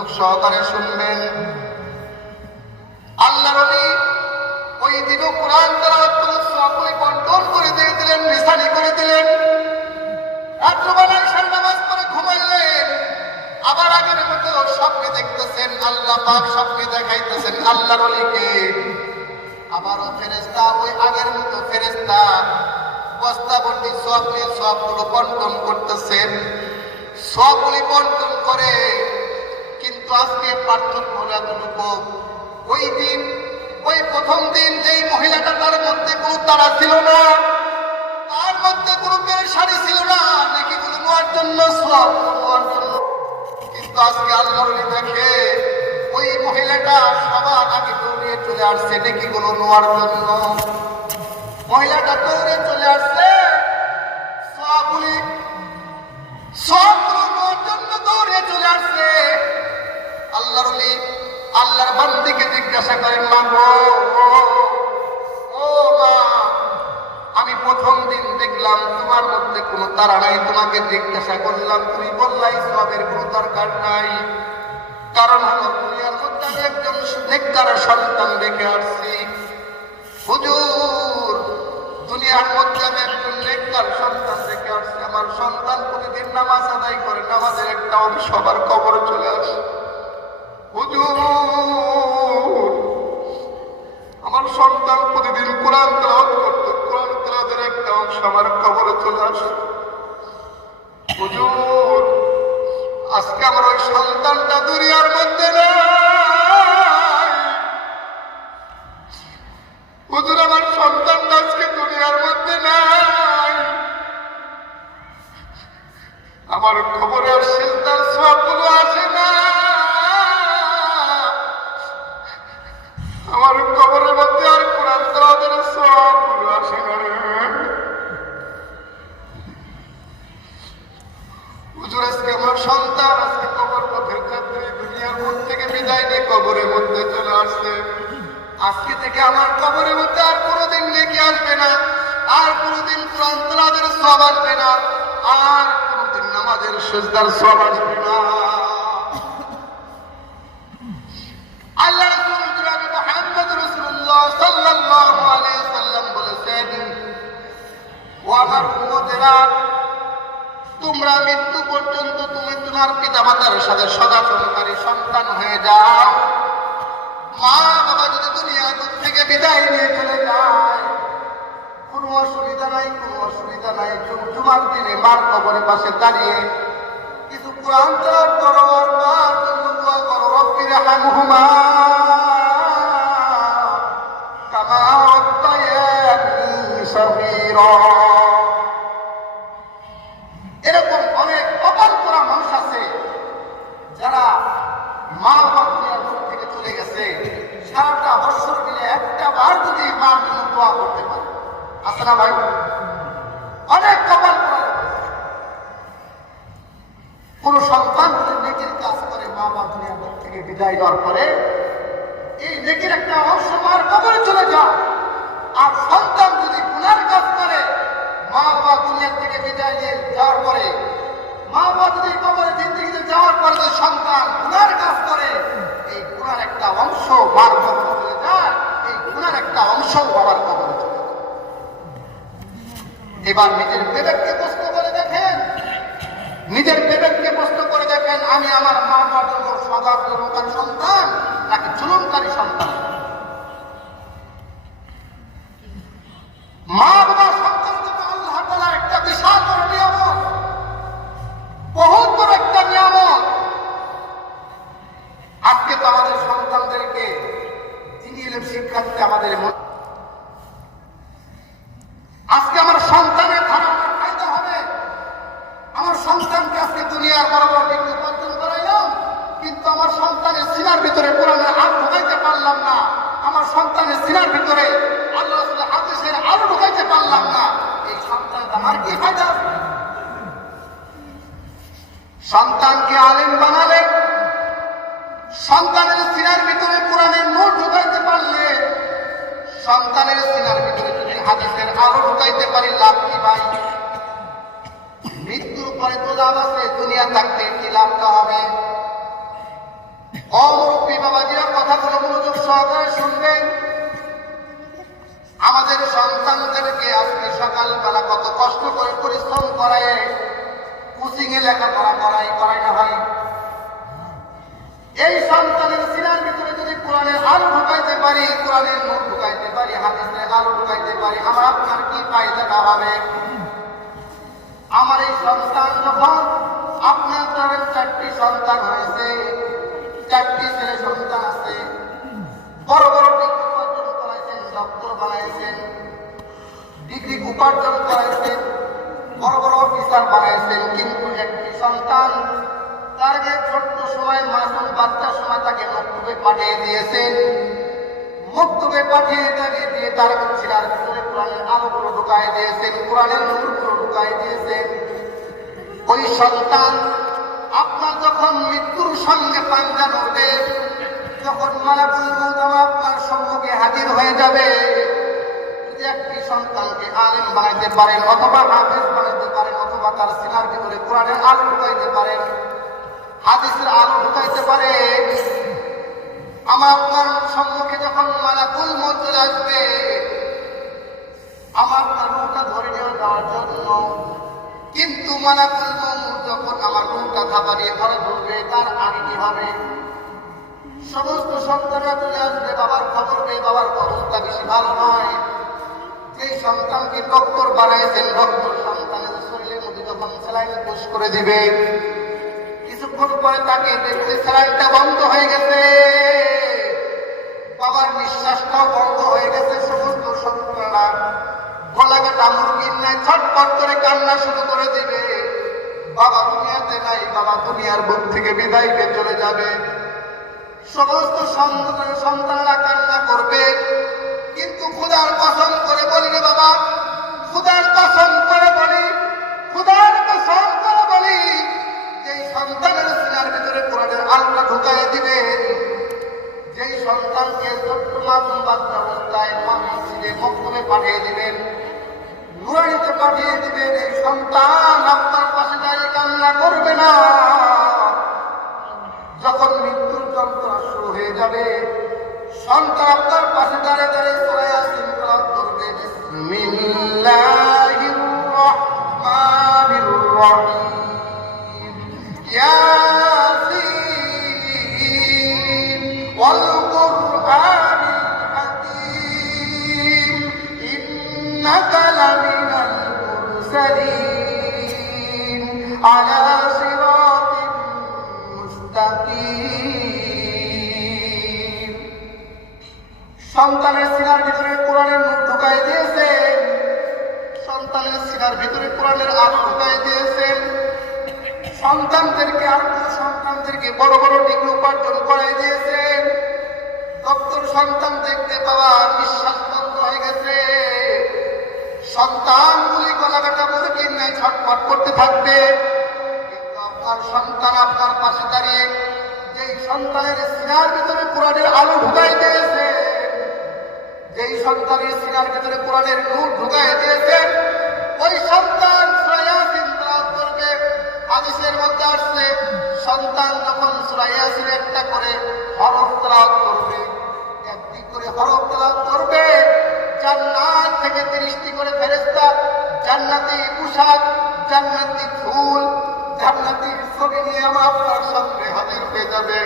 মনোযোগ সহকারে শুনবেন। আল্লাহর ওলি ওই দিনও কোরআন তেলাওয়াত করে সওয়াবগুলি বন্টন করে দিয়ে দিলেন, নিশানি করে দিলেন। রাত্রবেলায় ঈশার নামাজ পড়ে ঘুমাইলেন, আবার আগের মতো স্বপ্নে দেখতেছেন, আল্লাহ পাক স্বপ্নে দেখাইতেছেন আল্লাহর ওলিকে। আবারও ফেরেশতা ওই আগের মতো ফেরেশতা বস্তাবন্দি সওয়াব নিয়ে সওয়াবগুলো বন্টন করতেছেন, সওয়াবগুলি বন্টন করে। কিন্তু আজকে পার্থক্য হলো এতটুকু, ওই দিন ওই প্রথম দিন যেই মহিলাটা তার মধ্যে কোনো তাড়া ছিল না, তার মধ্যে কোনো পেরেশানি ছিল না নেকিগুলো নেওয়ার জন্য, সওয়াবগুলো নেওয়ার জন্য। কিন্তু আজকে আল্লাহর ওলি দেখে ওই মহিলাটা সবার আগে দৌড়িয়ে চলে আসছে নেকিগুলো নেওয়ার জন্য। মহিলাটা দৌড়ে চলে আসছে সওয়াবগুলো নেওয়ার জন্য দৌড়ে চলে আসছে। আল্লাহর ওলি আল্লাহর বান্দিকে জিজ্ঞাসা করেন, মা গো, ও মা, আমি প্রথম দিন দেখলাম তোমার মধ্যে কোনো তাড়া নাই, তোমাকে জিজ্ঞাসা করলাম, তুমি বললাই সওয়াবের কোনো দরকার নাই। কারণ হলো দুনিয়ার মধ্যে আমি একজন নেককার সন্তান রেখে আসছি। হুজুর, দুনিয়ার মধ্যে আমি একজন নেককার সন্তান রেখে আসছি, আমার সন্তান প্রতিদিন নামাজ আদায় করে, নামাজের একটা অংশ আবার কবরে চলে আসে। হুজুর, আমার সন্তান প্রতিদিন কোরআন তেলাওয়াত করতো, কোরআন তেলাওয়াতের একটা অংশ আমার কবরে চলে আসে। হুজুর, আজকে আমার ওই সন্তানটা দুনিয়ার মধ্যে নাই। হুজুর, আমার সন্তানটা আজকে দুনিয়ার মধ্যে নাই। আমার কবরে আর সিজদার সওয়াবগুলো আসে না, আমার কবরের মধ্যে আর কোরআন তেলাওয়াতের সওয়াবগুলো আসে না রে। হুজুর, আজকে আমার সন্তান আজকে কবর পথের যাত্রী দুনিয়ার মধ্যে থেকে বিদায় নিয়ে কবরের মধ্যে চলে আসছে। আজকে থেকে আমার কবরের মধ্যে আর কোনোদিন নেকি আসবে না, আর কোনোদিন কোরআন তেলাওয়াতের সওয়াব আসবে না, আর কোনোদিন নামাজের সিজদার সওয়াব আসবে না। আল্লাহ রাসূল জনাবে মুহাম্মদ রাসূলুল্লাহ সাল্লাল্লাহু আলাইহি সাল্লাম বলেছেন, ও আমার উম্মতেরা, তোমরা মৃত্যু পর্যন্ত তুমি তোমার পিতামাতার সাথে সদাচরণকারী সন্তান হয়ে যাও। মা বাবা যদি দুনিয়া থেকে বিদায় নিয়ে চলে যায়, কোনো অসুবিধা নাই, কোনো অসুবিধা নাই। জুমার দিনে মার কবরের পাশে দাঁড়িয়ে কিছু কোরআন তেলাওয়াত করো, আর মার জন্য দোয়া করো, রব্বির হামহুমা কামা রাব্বায়ানি সগীরা। এরকম অনেক কপাল করা মানুষ আছে যারা মা বাবা দুনিয়ার থেকে চলে গেছে, সারাটা বছর মিলে একটা বার যদি মার জন্য দোয়া করতে পারে। আছে না ভাই? অনেক কপাল করা। কোন সন্তান যদি নেকির কাজ করে মা বাবা দুনিয়ার থেকে বিদায় দেওয়ার পরে, এই নেকির একটা অংশ মার কবরে চলে যায়। আর সন্তান যদি গুনার কাজ করে, মা বাবা দুনিয়া থেকে বিদায় নিয়ে যাওয়ার পরে, মা বাবা যদি কবরে জিন্দেগিতে যাওয়ার পরে যদি সন্তান গুনার কাজ করে, এই গুনার একটা অংশ মার কবরে চলে যায়, এই গুনার একটা অংশ বাবার কবরে চলে যায়। এবার নিজের বিবেককে প্রশ্ন করে দেখেন, নিজের বিবেককে প্রশ্ন করে দেখেন, আমি আমার মা বাবার জন্য সদাচরণকারী সন্তান নাকি জুলুমকারী সন্তান? মা বাবা সন্তান থেকে আল্লাহ তাআলার একটা বিশাল বড় নিয়ামত, বহুত বড় একটা নিয়ামত। আজকে তো আমাদের সন্তানদেরকে দিনী ইলম শিক্ষা দিতে আমাদের আজকে আমার সন্তানের ধারণা ফায়দা হবে। আমার সন্তানকে আজকে দুনিয়ার বড় বড় ডিগ্রি অর্জন করাইলাম, কিন্তু আমার সন্তানের সিনার ভিতরে কোরআনের আলো ঢুকাইতে পারলাম না, আমার সন্তানের সিনার ভিতরে আল্লাহ রাসূলের হাদিসের আলো ঢুকাইতে পারলাম না। এই সন্তান আমার কি ফায়দা? সন্তানকে আলেম বানালে, সন্তানের সিনার ভিতরে কোরআনের নূর ঢুকাইতে পারলে, সন্তানের সিনার ভিতরে যদি হাদিসের আলো ঢুকাইতে পারি, লাভ কি ভাই? মৃত্যুর পরে তো লাভ আছে, দুনিয়া থাকতে কি লাভটা হবে? সহকারে শুনবেন। আমাদের সন্তানদেরকে আজকে সকালবেলা কত কষ্ট করে পরিশ্রম করায় কোচিং এ লেখাপড়া করায় না ভাই। এই সন্তানের সিনার ভিতরে যদি কোরআনের আলো ঢুকাইতে পারি, কোরআনের নূর ঢুকাইতে পারি, হাদিসের আলো ঢুকাইতে পারি, আমার আপনার কি ফায়দাটা হবে? আমার এই সন্তান যখন আপনার ধরেন 4টি সন্তান হয়েছে, 4টি ছেলে সন্তান আছে, বড় বড় ডিগ্রি উপার্জন করাইছেন, ডক্টর বানাইছেন, ডিগ্রি উপার্জন করাইছেন, বড় বড় অফিসার বানাইছেন, কিন্তু একটি সন্তান তার আগে ছোট্ট সময় মাসুম বাচ্চার সময় তাকে মক্তবে পাঠিয়ে দিয়েছেন। মক্তবে পাঠিয়ে তাকে দিয়ে তার ছিলার ভিতরে কোরআনের আলোগুলো ঢুকাই দিয়েছেন, কোরআনের নূরগুলো ঢুকাই দিয়েছেন। ওই সন্তান আপনার যখন মৃত্যুর সঙ্গে পাঞ্জা লড়বে, যখন মালাকুল মউত আপনার সম্মুখে হাজির হয়ে যাবে, যদি একটি সন্তানকে আলেম বানাইতে পারেন, অথবা হাফেজ বানাইতে পারেন, অথবা তার সিনার ভিতরে কোরআনের আলো ঢুকাইতে পারেন, হাদিসের আলো ঢুকাইতে পারেন, আমার আপনার সম্মুখে যখন মালাকুল মউত চলে আসবে, আমার আপনার রূহটা ধরে নিয়ে যাওয়ার জন্য, কিন্তু মালাকুল মউত যখন আমার রূহটা খাবারিয়ে ঘরে ঢুকবে, তার আগে কি হবে? সমস্ত সন্তানরা চলে আসবে, বাবার খবর পেয়ে বাবার অবস্থা বেশি ভালো নয়। যেই সন্তানকে ডক্টর বানাইছেন, ডক্টর সন্তানের শরীরের মধ্যে যখন স্যালাইন পুশ করে দিবে, কিছুক্ষণ পরে তাকে দেখতে স্যালাইনটা বন্ধ হয়ে গেছে, বাবার নিঃশ্বাসটাও বন্ধ হয়ে গেছে। সমস্ত সন্তানরা গলা কাটা মুরগির ন্যায় ছটফট করে কান্না শুরু করে দিবে। বাবা দুনিয়াতে নাই, বাবা দুনিয়ার বুক থেকে বিদায় পেয়ে চলে যাবে। সমস্ত সন্তানরা কান্না করবে, কিন্তু খোদার কসম করে বলি রে বাবা, খোদার কসম করে বলি, খোদার কসম করে বলি, যেই সন্তানের সিনার ভিতরে কোরআনের আলোটা ঢুকাই দিবে, যেই সন্তানকে ছোট্ট মাসুম বাচ্চা অবস্থায় মসজিদে মক্তবে পাঠিয়ে দিবেন, নুরানিতে পাঠিয়ে দিবেন, এই সন্তান আপনার পাশে দাঁড়িয়ে কান্না করবে না। যখন মৃত্যুর যন্ত্রণা শুরু হয়ে যাবে, সন্তান আপনার পাশে দাঁড়িয়ে দাঁড়িয়ে সূরা ইয়াসিন তেলাওয়াত করবে, বিসমিল্লাহির রাহমানির রাহিম, ইয়াসিন ওয়াল কুরআনিল হাকীম, ইন্নাকা লামিনাল মুরসালিন আলা সিরাতিন মুস্তাকিম। সন্তানের সিনার ভিতরে কোরআনের নূর ঢুকাই দিয়েছেন, সন্তানের সিনার ভিতরে কোরআনের আলো ঢুকাই দিয়েছেন, সন্তানদেরকে সন্তানদেরকে বড় বড় ডিগ্রি উপার্জন করাই দিয়েছেন। ডক্টর সন্তান দেখতে পাওয়া নিঃশ্বাস বন্ধ হয়ে গেছে, সন্তানগুলি গলা কাটা মুরগির ন্যায় ছটফট করতে থাকবে, কিন্তু আপনার সন্তান আপনার পাশে দাঁড়িয়ে যেই সন্তানের সিনার ভিতরে কোরআনের আলো ঢুকাই দিয়েছে, যেই সন্তানের সিনার ভিতরে কোরআনের নূর ঢুকাই দিয়েছেন, ওই সন্তান সূরা ইয়াসিন তেলাওয়াত করবে। হাদিসের মধ্যে আসছে, সন্তান যখন সূরা ইয়াসিন একটা করে হরফ তেলাওয়াত করবে, একটি করে হরফ তেলাওয়াত করবে, জান্নাত থেকে 30টি করে ফেরেশতা জান্নাতি পোশাক, জান্নাতি ফুল, জান্নাতি ছবি নিয়ে আমার আপনার সামনে হাজির হয়ে যাবে,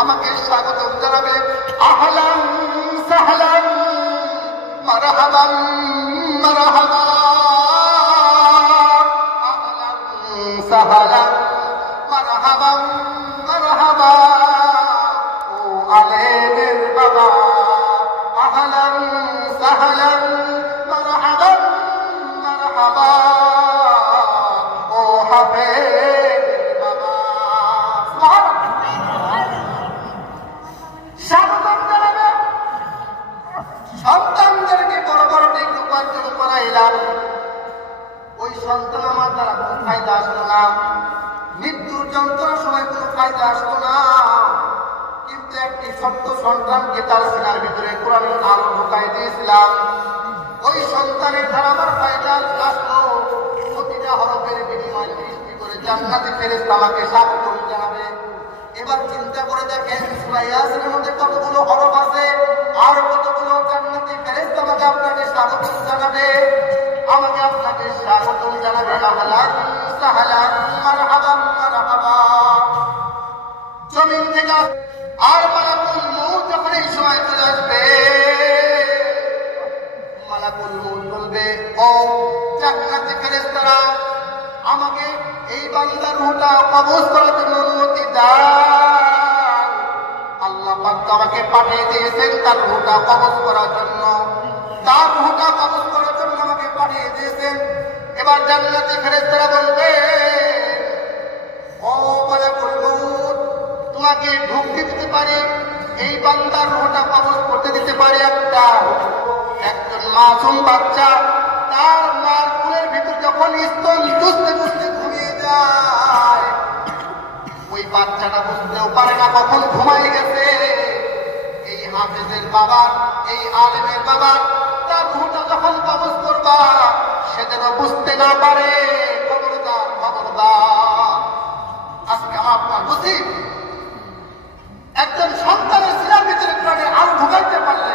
আমাকে স্বাগতম জানাবে, আহলান সাহলান মারহাবান মারহাবা, আহলান সাহলান মারহাবান মারহাবা, ও আলেমের বাবা, আহলান সাহলান মারহাবান মারহাবা, ও হাফেজ বাবা, স্বাগতম জানাবে। সন্তানদেরকে বড় বড় ডিগ্রি উপার্জন করাইলাম, ওই সন্তান আমার দ্বারা কোনো ফায়দা আসলো না, মৃত্যুর যন্ত্রণার সময় কোনো ফায়দা আসলো না, কিন্তু একটি ছোট্ট সন্তানকে তার সিনার ভিতরে কোরআনের আলো ঢুকাই দিয়েছিলাম, ওই সন্তানের দ্বারা আমার ফায়দা আসলো। প্রতিটা হরফের বিনিময়ে 30টি করে জান্নাতি ফেরেশতা আমাকে স্বাগতম জানাবে। এবার একবার চিন্তা করে দেখেন সূরা ইয়াসিনের মধ্যে কতগুলো হরফ আছে আর কতগুলো জান্নাতি ফেরেশতা আমাকে আপনাকে স্বাগত জানাবে, আমাকে আপনাকে স্বাগত জানাবে। আহলান সাহলান মারহাবান মারহাবা। জমিন থেকে আর মালাকুল মউত যখন এই সময় চলে আসবে, মালাকুল মউত বলবে, ও জান্নাতি ফেরেশতারা, আমাকে এই বান্দার রূহটা কবজ করার জন্য অনুমতি দাও। আল্লাহ পাক আমাকে পাঠিয়ে দিয়েছেন তার রূহটা কবজ করার জন্য, তার রূহটা কবজ করার জন্য আমাকে পাঠিয়ে দিয়েছেন। এবার জান্নাতি ফেরেশতারা বলবে, ও মালাকুল মউত, তোমাকে ঢুকতে দিতে পারি, এই বান্দার রূহটা কবজ করতে দিতে পারি একজন মাসুম বাচ্চা তার মার কোলের ভিতর যখন স্তন চুষতে চুষতে ঘুমিয়ে যায়, ওই বাচ্চাটা বুঝতেও পারে না কখন ঘুমাই গেছে। এই হাফেজের বাবার, এই আলেমের বাবার তার রূহটা যখন কবজ করবা, সে যেন বুঝতে না পারে। খবরদার খবরদার। আজকে আপনার বুঝি একজন সন্তানের সিনার ভিতরে প্রাণে আলো ঢুকাইতে পারলে,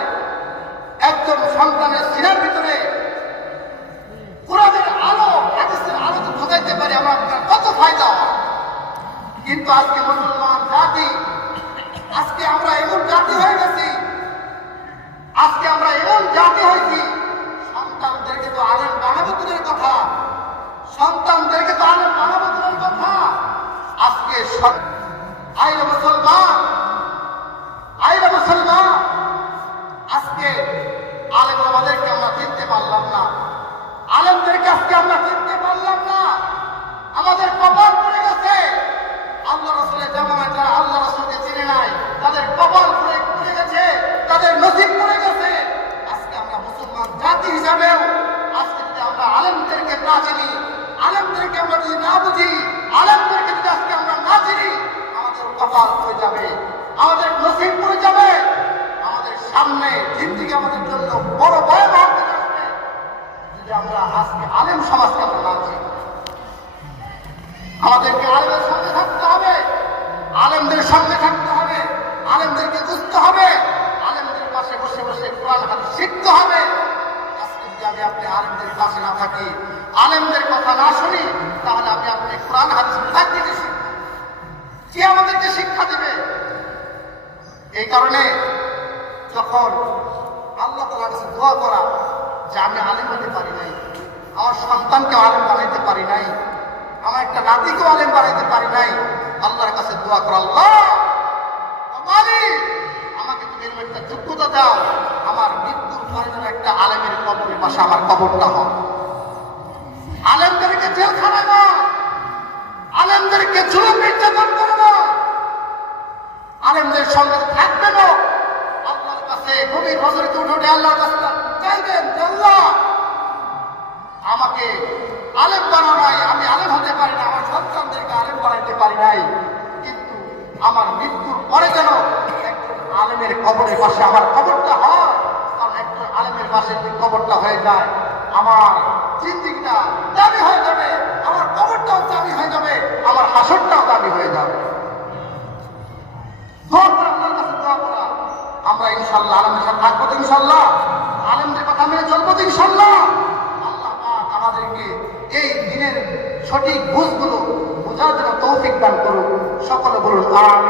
একজন সন্তানের সিনার ভিতরে কোরআনের আলো, হাদিসের আলো তো ঢুকাইতে পারি, আমরা আপনার কত ফায়দা। কিন্তু আজকে মুসলমান জাতি, আজকে আমরা এমন জাতি হয়ে গেছি, আজকে আমরা এমন জাতি হয়েছি, সন্তানদেরকে তো আলেম বানাবো দূরের কথা, সন্তানদেরকে তো আলেম বানাবো দূরের কথা। আজকে আইরে মুসলমান, আইরে মুসলমান, আজকে আলেম আমাদেরকে আমরা চিনতে পারলাম না, আলেমদেরকে আজকে আমরা চিনতে পারলাম না। আমাদের কপাল পড়ে গেছে। আল্লাহ রাসূলের জামানায় যারা আল্লাহ রাসূলকে চিনে নাই, তাদের কপাল পড়ে গেছে, তাদের নসিব পড়ে গেছে। আজকে আমরা মুসলমান জাতি হিসাবেও আজকে যদি আমরা আলেমদেরকে না চিনি, আলেমদেরকে আমরা যদি না বুঝি, আলেমদেরকে যদি আজকে আমরা না চিনি, আমাদের কপাল পড়ে যাবে, আমাদের নসিব পড়ে যাবে। আমাদের সামনে জিন্দেগি আমাদের জন্য বড় ভয়াবহ আসবে যদি আমরা আজকে আলেম সমাজকে আমরা না চিনি। আমাদেরকে আলেমের সঙ্গে থাকতে হবে, আলেমদের সঙ্গে থাকতে হবে, আলেমদেরকে বুঝতে হবে, আলেমদের পাশে বসে বসে কোরআন হাদিস শিখতে হবে। আজকে যদি আমি আপনি আলেমদের পাশে না থাকি, আলেমদের কথা না শুনি, তাহলে আমি আপনি কোরআন হাদিস কোথায় থেকে শিখব? কে আমাদেরকে শিক্ষা দিবে? এই কারণে যখন আল্লাহ তাআলার কাছে দোয়া করা যে আমি আলেম হতে পারি নাই, আমার সন্তানকে আলেম বানাইতে পারি নাই, আমার একটা নাতিকেও আলেম বানাইতে পারি নাই, আল্লাহর কাছে দোয়া করা, আল্লাহ আমাকে তুমি এরকম একটা যোগ্যতা দাও, আমার মৃত্যুর পরে যেন একটা আলেমের কবরের পাশে আমার কবরটা হয়। আলেমদেরকে জেলখানা না, আলেমদেরকে জুলুম নির্যাতন করে না, আলেমদের সঙ্গে থাকবে না। আল্লাহর কাছে গভীর নজরে উঠে আল্লাহর কাছে চাইবেন, আল্লাহ আমাকে আলেম বানানো নাই, আমি আলেম হতে পারি না, আমার সন্তানদেরকে আলেম বানাইতে পারি নাই, কিন্তু আমার মৃত্যুর পরে যেন একজন আলেমের কবরের পাশে আমার কবরটা হয়। কারণ একজন আলেমের পাশে যদি কবরটা হয়ে যায়, আমার জিন্দেগিটা দামি হয়ে যাবে, আমার কবরটাও দামি হয়ে যাবে, আমার হাসরটাও দামি হয়ে যাবে। আমরা ইনশাল্লাহ আলেমের সাথে থাকবো তো, ইনশাল্লাহ আলেমদের কথা মেনে চলবো তো, ইনশাল্লাহ। আল্লাহ পাক আমাদেরকে এই দিনের সঠিক বুঝগুলো বোঝার জন্য তৌফিক দান করুন। সকলে বলুন আমিন।